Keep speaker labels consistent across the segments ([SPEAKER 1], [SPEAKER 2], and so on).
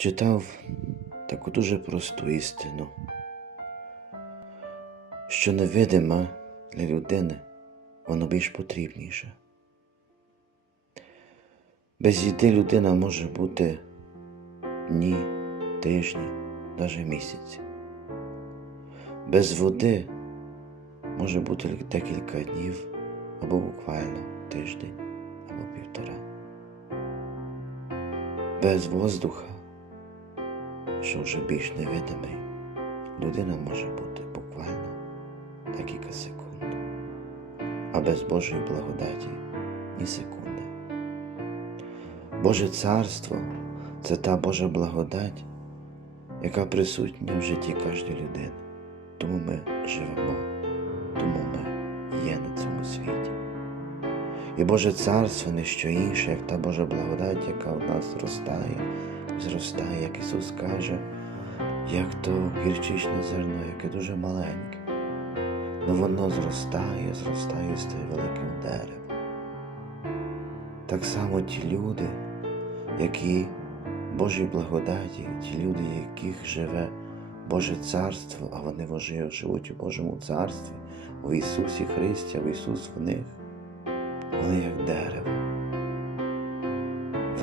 [SPEAKER 1] читав таку дуже просту істину, що невидима для людини, воно більш потрібніше. Без їди людина може бути дні, тижні, навіть місяці. Без води може бути декілька днів або буквально тиждень або півтора. Без воздуха, що вже більш невидимий, людина може бути буквально декілька секунд, а без Божої благодаті ні секунди. Боже царство це та Божа благодать, яка присутня в житті кожної людини. Тому ми живемо, тому ми є на цьому світі. І Боже царство не що інше, як та Божа благодать, яка в нас зростає, зростає, як Ісус каже, як то гірчичне зерно, яке дуже маленьке. Но воно зростає, зростає, стає великим деревом. Так само ті люди, які Божій благодаті, ті люди, яких живе Боже царство, а вони живуть у Божому царстві, у Ісусі Христі, в Ісус в них, вони як дерево,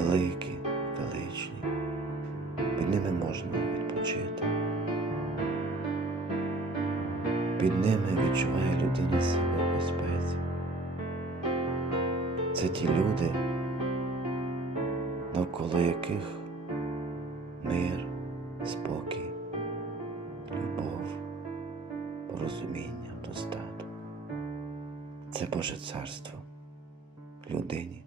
[SPEAKER 1] ними можна відпочити. Під ними відчуває людина себе в безпеці. Це ті люди, навколо яких мир, спокій, любов, порозуміння, достаток. Це Боже царство людині